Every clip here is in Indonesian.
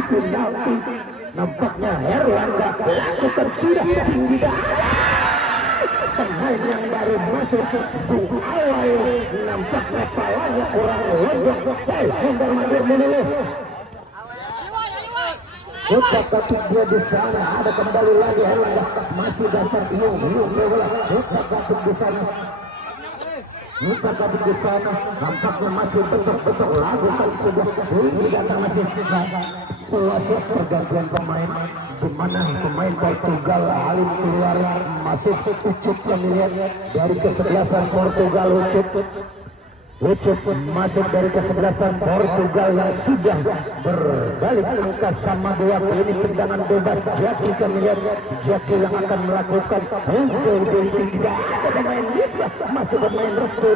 penalti. Nampaknya Herlangga lakukan sudah tinggi dah. Pemain yang baru masuk Bung Alay nampaknya palanya kurang lembut. Hendak mundur menoleh. Otak katik dia di sana, ada kembali lagi Herlangga masih dapat Yung bola. Otak katik di sana. Otak katik di sana nampaknya masih betul-betul lakukan sudah ini datang masih pelosok pergantian pemain. Di mana pemain Portugal Halim keluar masuk Ucup yang lihat dari kesebelasan Portugal Ucup masuk dari kesebelasan Portugal yang sudah berbalik muka sama dua. Ini tendangan bebas Jaki kami lihat Jaki yang akan melakukan tidak ada pemain Misbah masih bermain Restu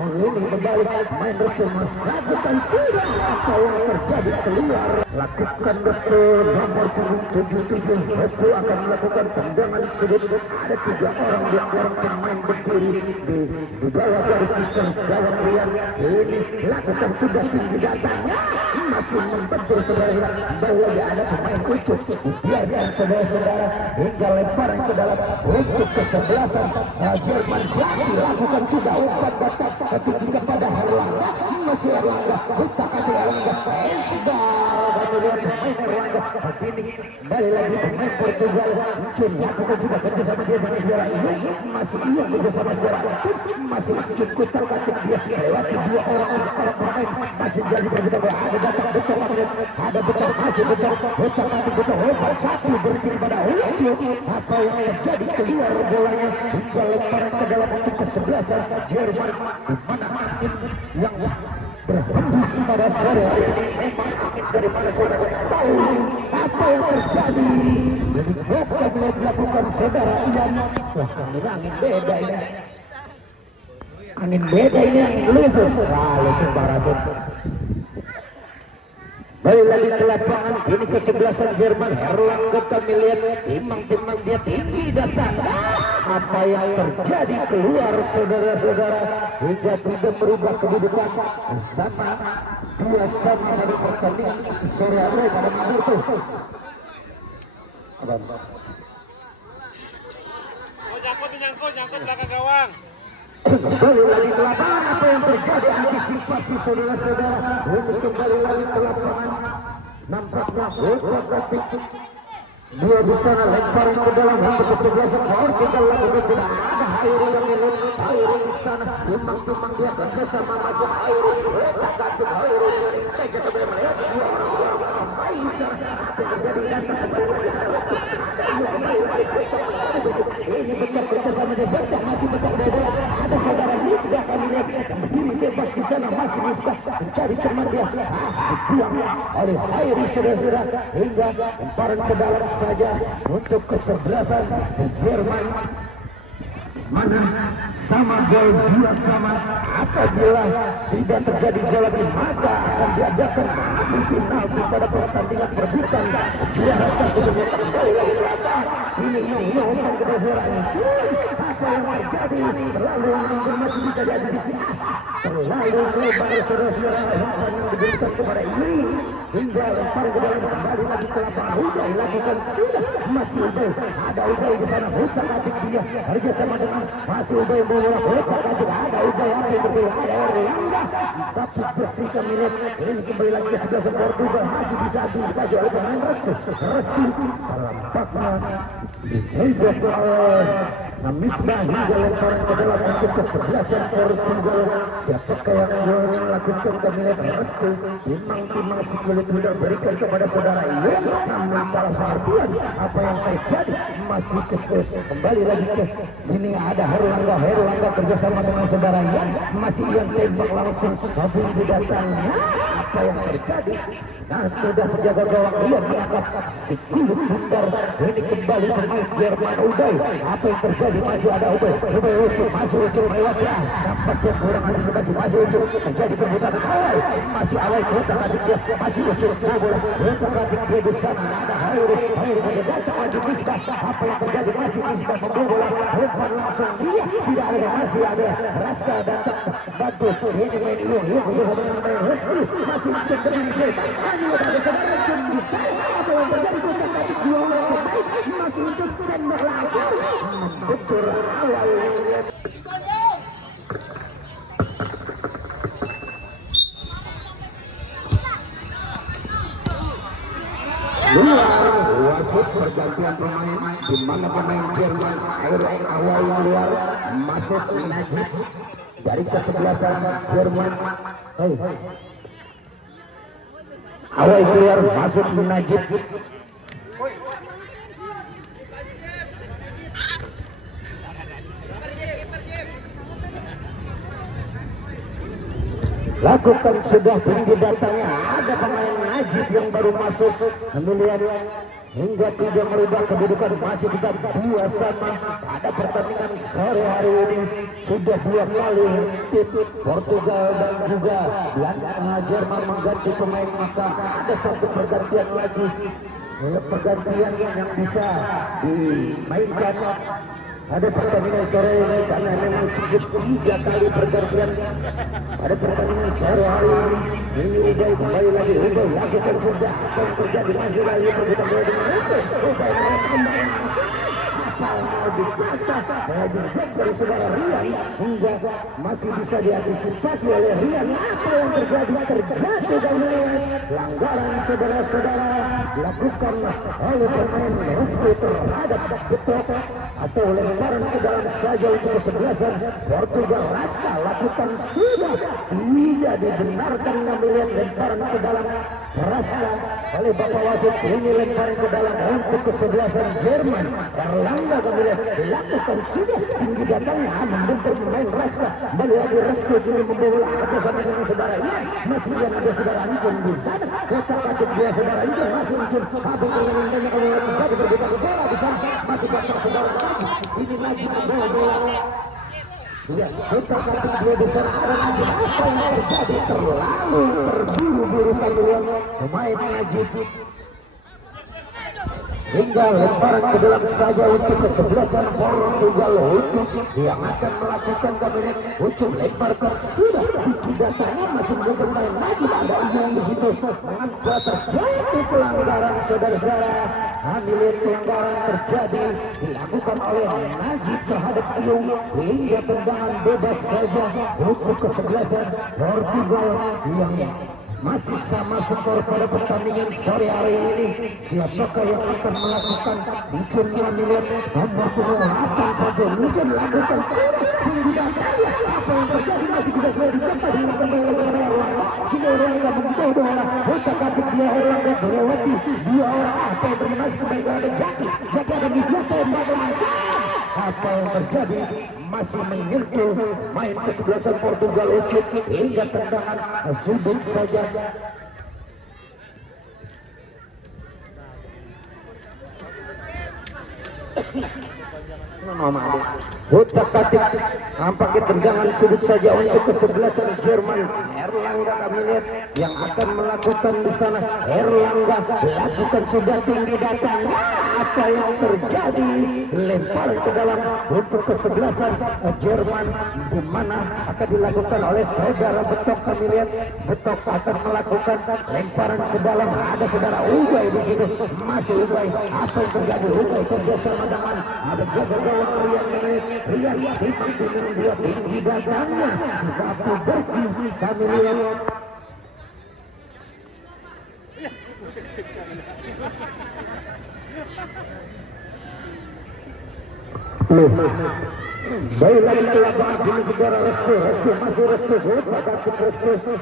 ini berbalik main Restu melakukan sudah apa yang terjadi keluar lakukan Restu nomor 77 Restu akan melakukan tendangan sudut. Ada 3 orang pemain berdiri di bawah garis finish gawang pria. Ini lakukan sudah tinggi datangnya masih membentur saudara bahwa ada pemain Ucup biarkan saudara-saudara hingga lemparan ke dalam untuk kesebelasan Jerman. Jaki lakukan sudah umpan datang ketika kepada Herlangga masih Herlangga utak hati Herlangga Esbar kemudian pemain Herlangga begini kembali lagi pemain Portugal Ucup lakukan juga kerjasama Jerman masih iya kerjasama Jerman masih putar katik dia lewati 2 orang pemain masih jadi berbeda. Ada datang betul ada betul masih besar betul katik betul satu berkiri pada Ucup apa yang terjadi keluar bolanya hingga lemparan ke dalam untuk kesebelasan Jerman di mana angin yang berhembus pada sore hari ini memang angin dari mana saudara tahu apa yang terjadi jadi bukan dilakukan saudara Ian. Wah ini angin beda ini angin beda ini angin lusut lusut parasut. Balik lagi ke lapangan kini kesebelasan Jerman. Herlangga kami lihat timbang dia tinggi datang apa yang terjadi keluar saudara-saudara hingga tidak merubah kedudukan sama 2-2 dari pertandingan sore hari pada minggu itu. Nyangkut belakang gawang. Kembali lagi ke lapangan apa yang terjadi antisipasi saudara-saudara ini kembali lagi ke lapangan nampaknya Katik dia di sana lempar ke dalam untuk kesebelasan Portugal lakukan sudah ada Hairi yang minum Hairi di sana timbang dia kerjasama masuk Hairi Katik Hairi cek coba melihat 2 orang pemain terjadi datang kembali ini betul kerjasama dia betul masih betul bola ada saudara Misbah kami lihat berdiri bebas di sana masih Misbah mencari cermat dia dibuang oleh Hairi saudara hingga lemparan ke dalam saja untuk kesebelasan Jerman mana sama gol 2-2 apabila tidak terjadi gol lagi maka akan diadakan penalti pada pertandingan perebutan juara 1 dunia. Kembali lagi ke lapangan ini umpan kebesaran apa yang terjadi terlalu masih bisa jadi di sini terlalu lebar saudara-saudara umpan yang diberikan kepada ini hingga lempar ke dalam kembali lagi ke lapangan Uday lakukan sudah masih ada Uday di sana utak katik dia kerjasama dengan masih Uday bola utak katik ada Uday apa yang berbeda ada Herlangga satu bersih kami lihat ini kembali lagi ke sebelah Portugal masih bisa dikasih oleh pemain Restu tampaknya dihidup oleh Misbah hingga lemparan ke dalam untuk kesebelasan Portugal siapakah yang melakukan kami lihat Restu timang sekulit tidak berikan kepada saudara Ian namun salah satuan apa yang terjadi masih kembali lagi ke ini ada Herlangga kerjasama dengan saudara Ian masih Ian tembak langsung kabur di datangnya apa yang terjadi nah sudah penjaga gawang Ian diangkat sekulit putar ini kembali pemain Jerman Uday apa yang terjadi masih ada Uday Ucup masih Ucup lewat ya nampaknya kurang antisipasi masih Ucup terjadi perebutan awal masih awal kotak adik dia masih Ucup bola kotak adik dia di sana ada Hairi datang lagi Misbah apa yang terjadi masih Misbah membawa bola lempar langsung dia tidak ada masih ada Raska datang bagus ini main Yung bersama dengan Restu masih berdiri hanya ada saudara Jun di apa yang terjadi kita tadi dua orang masih untuk tembak langsung betul awal wasit pergantian pemain di mana pemain Jerman awal luar masuk Najib dari kesebelasan Jerman. Awal keluar masuk Najib. Lakukan sudah tinggi datangnya ada pemain Najib yang baru masuk. Kemudian hingga tidak merubah kedudukan masih tetap 2-2 pada pertandingan sore hari ini. Sudah 2 kali tim Portugal dan juga Jerman mengganti pemain, maka ada satu pergantian lagi. Pergantian yang bisa dimainkan pada pertandingan sore ini karena memang cukup 3 kali pergantian pada pertandingan sore hari ini. Ini Ubay kembali lagi, Ubay lakukan sudah apa yang terjadi masih lagi perbuatan bola dengan Ubay kembali apa yang dikata dari saudara Rian hingga masih bisa diantisipasi oleh Rian. Apa yang terjadi pelanggaran saudara-saudara dilakukan oleh pemain Restu terhadap Betok atau lemparan ke dalam saja untuk kesebelasan Portugal. Raska lakukan sudah tidak dibenarkan mengambil lemparan ke dalam Raska oleh Bapak wasit. Ini lemparan ke dalam untuk kesebelasan Jerman. Erlangga kemudian dilakukan sudah tinggi datangnya membentur pemain Raska. Kembali lagi Restu sini membawa bersama dengan saudara ini masih ada saudara Ancun di sana. Kotak-katik dia saudara itu masih Ancun habis dengan banyak orang menjadi berbeda bola di sana masih besar saudara. Ini lagi bola. Ya, kotak-katik dia besar lagi. Apa yang terjadi terlalu terburu-buru kemudian pemain Najib hingga lemparan ke dalam saja untuk kesebelasan Portugal. Ucup yang akan melakukan kabinet. Ucup lemparkan sudah datanya masih bermain lagi. Ada yang di situ mengapa terjadi pelanggaran saudara-saudara. Ambilin pelanggaran terjadi dilakukan oleh Najib terhadap Iyung hingga tendangan bebas saja untuk kesebelasan Portugal yang masih sama skor pada pertandingan sore hari ini. Siapakah yang akan melakukan Icun Mamilet nomor 8 saja Icun lakukan tinggi datanya. Apa yang terjadi masih bisa dilakukan dilakukan oleh Erlangga. Kini Erlangga membodoh kotak-katik dia Erlangga melewati 2 orang. Apa yang terjadi kembali ada Jaki ada di dia tembak langsung. Apa yang terjadi masih menyentuh main kesebelasan Portugal. Ucup hingga tendangan sudut saja. Kotak-katik nampaknya tendangan sudut saja untuk kesebelasan Jerman. Erlangga kabinet yang akan melakukan di sana. Erlangga lakukan sudah tinggi datang. Apa yang terjadi? Lemparan ke dalam untuk kesebelasan Jerman di mana akan dilakukan oleh saudara Betok. Kami lihat Betok akan melakukan lemparan ke dalam. Ada saudara Ubay di situ. Masih Ubay. Apa yang terjadi? Ubay kerjasama dengan ada jaga gawang Rian dengan dia tinggi datangnya. Satu bersih kami lihat. Baik lagi ke lapangan di negara Restu masih Restu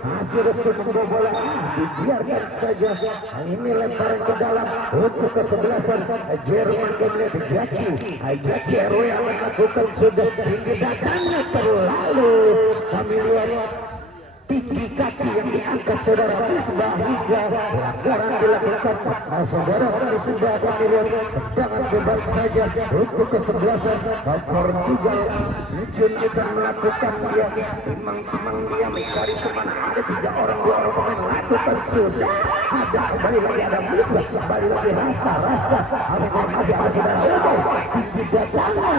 masih Restu membawa bola dibiarkan saja. Ini lemparan ke dalam untuk kesebelasan Jerman. Kemudian Jaki Roy yang melakukan sudah tinggi datangnya terlalu kami lihat tinggi kaki yang diangkat saudara Misbah hingga pelanggaran dilakukan saudara Misbah. Kami lihat tendangan bebas saja untuk kesebelasan Portugal. Icun akan melakukan dia memang dia mencari kemana ada 2 orang pemain lakukan sudah ada kembali lagi ada Misbah kembali lagi Raska masih ada tinggi datangnya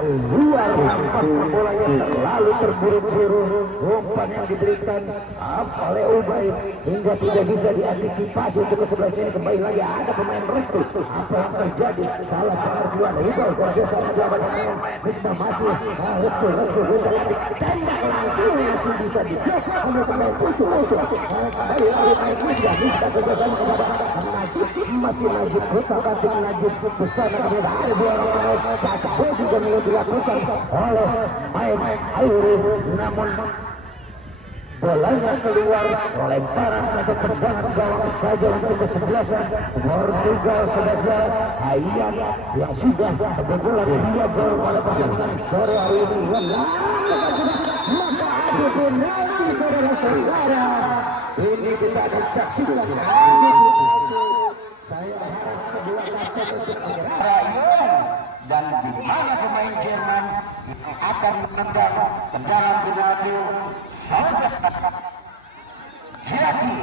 keluar nampak bolanya terlalu terburu-buru. Umpan yang diberikan dilakukan oleh Ubay hingga tidak bisa diantisipasi untuk ke sebelah sini. Kembali lagi ada pemain Restu. Apa yang terjadi? Salah pengertian Ubay kerjasama sahabat pemain Misbah masih Restu tembak langsung masih bisa diblok oleh pemain Ucu. Kembali lagi main Misbah kerjasama sahabat Najib masih Najib Katik Najib besar kepada ada dua orang Casabo juga mulai dilakukan oleh main Airi, namun bolanya keluar, lemparan atau tendangan gawang saja untuk kesebelasan Portugal. Saudara Hayyan yang sudah bergolak 2 gol pada pertandingan sore hari ini. Maka ada penalti saudara-saudara, ini kita akan saksikan. Saya harap kedua kapten untuk menyerang dan di mana pemain Jerman akan menendang tendangan penalti saudara Jati.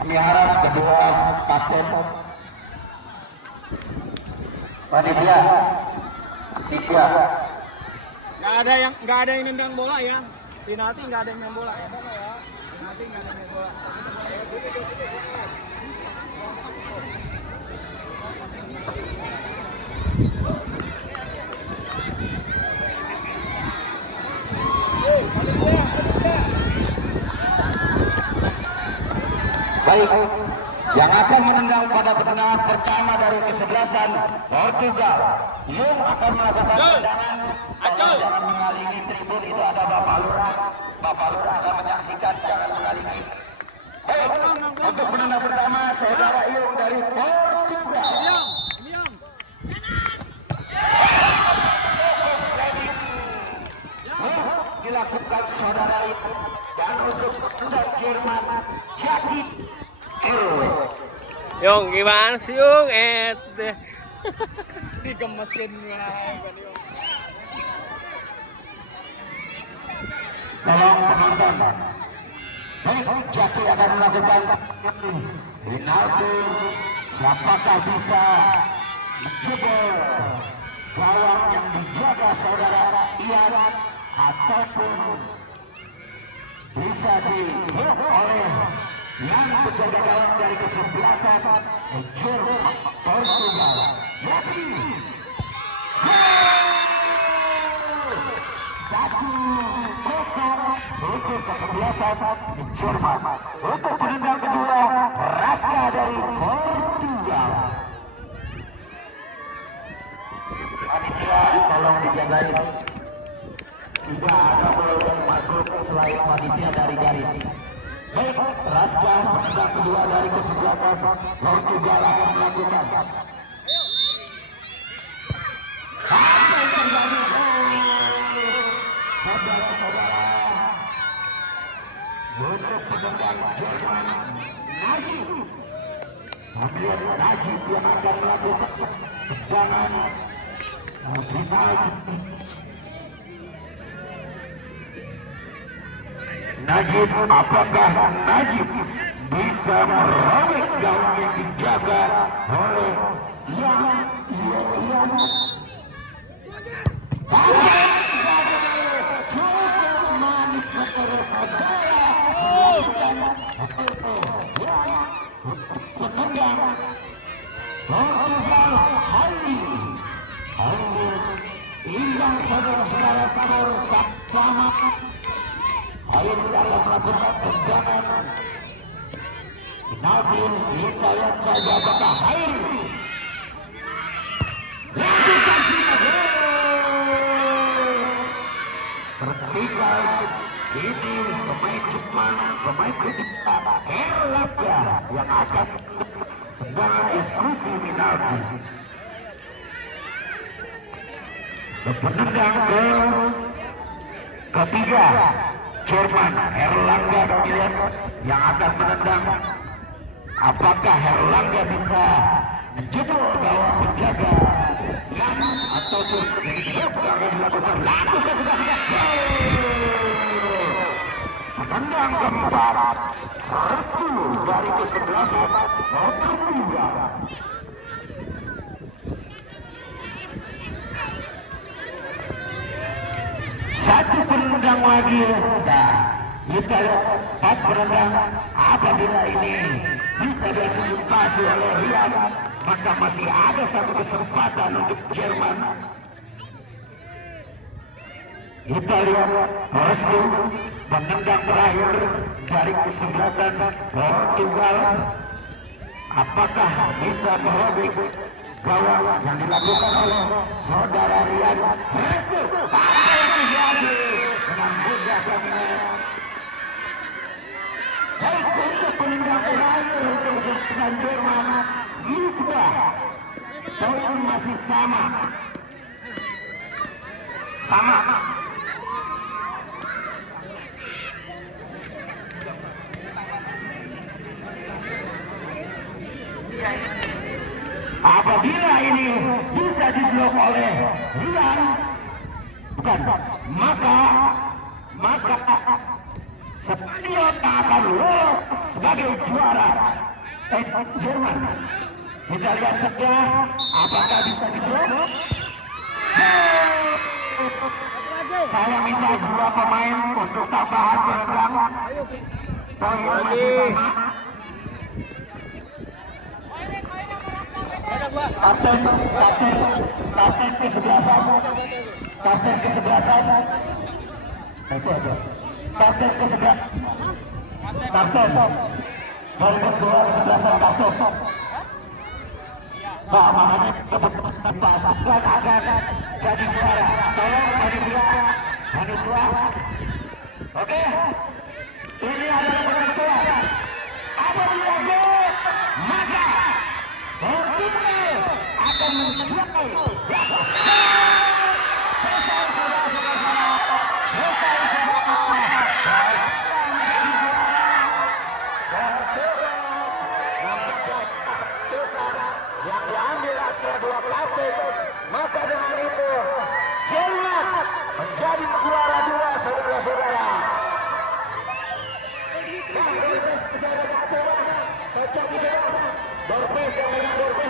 Kami harap kedua kapten panitia nggak ada yang nendang bola ya. Penalti nggak ada yang nendang bola ya. Penalti nggak ada yang nendang bola. Baik, yang akan menendang pada pertendangan pertama dari kesebelasan Portugal yang akan melakukan tendangan. Jangan menghalangi tribun, itu ada Bapak Lurah. Bapak Lurah akan menyaksikan, jangan menghalangi. Baik, untuk penendang pertama saudara Iung dari Portugal. Dilakukan saudara itu, dan untuk penendang Jerman Jati Yung gimana sih Yung? Digemesin tolong penonton. Jati akan melakukan penalti. Apakah bisa menjebol gawang yang dijaga saudara Ian, ataupun bisa diblok oleh yang penjaga gawang dari kesebelasan Jerman Portugal. Jadi 1-0 untuk kesebelasan Jerman. Untuk penendang kedua Raska dari Portugal. Panitia tolong dijagain, tidak ada bola yang masuk selain panitia dari garis. Baik, Raska penendang kedua dari kesebelasan Portugal akan melakukan. Apa yang terjadi? Saudara-saudara, untuk penendang Jerman Najib. Kemudian Najib yang akan melakukan tendangan Najib, apakah Najib bisa merobek gawang yang dijaga oleh yang cukup manis saudara. Penendang Portugal Hari imbang saudara-saudara skor sama. Ayo kita akan melakukan tendangan penalti. Kita lihat saja apakah Hair lakukan ketika ini pemain Jepang, pemain kedua Erlangga yang akan tendangan eksklusif penalti. Penendang ketiga Jerman Erlangga kemudian yang akan menendang. Apakah Erlangga bisa menjebol gawang penjaga yang ataupun akan dilakukan penendang keempat Restu dari kesebelasan Portugal. Satu penendang lagi. Nah, kita lihat 4 penendang. Apabila ini bisa diantisipasi oleh Rian, maka masih ada satu kesempatan untuk Jerman. Kita lihat Restu penendang terakhir dari kesebelasan Portugal. Apakah bisa merobek gawang yang dilakukan oleh saudara Rian? Restu, apa yang terjadi? Dengan mudah kami. Baik untuk penendang terakhir untuk kesebelasan Jerman, Misbah. Poin masih sama. Apabila ini bisa diblok oleh Rian, bukan, maka Spanyol akan lolos sebagai juara Jerman. Kita lihat saja apakah bisa diblok. Saya minta 2 pemain untuk tambahan penendang. Poin masih sama. Kapten kesebelasan. Kapten kesebelasan. Kapten. 2002 kesebelasan kapten. Pak, makanya keputusan Pak Sablan akan jadi juara. Tolong panitia. Oke. Ini adalah penentuan. Apabila gol, maka Portugal akan menjuarai. Selesai, saudara-saudara. Yang diambil antara 2 kapten, maka dengan itu Jerman menjadi juara 2, saudara-saudara. Nah,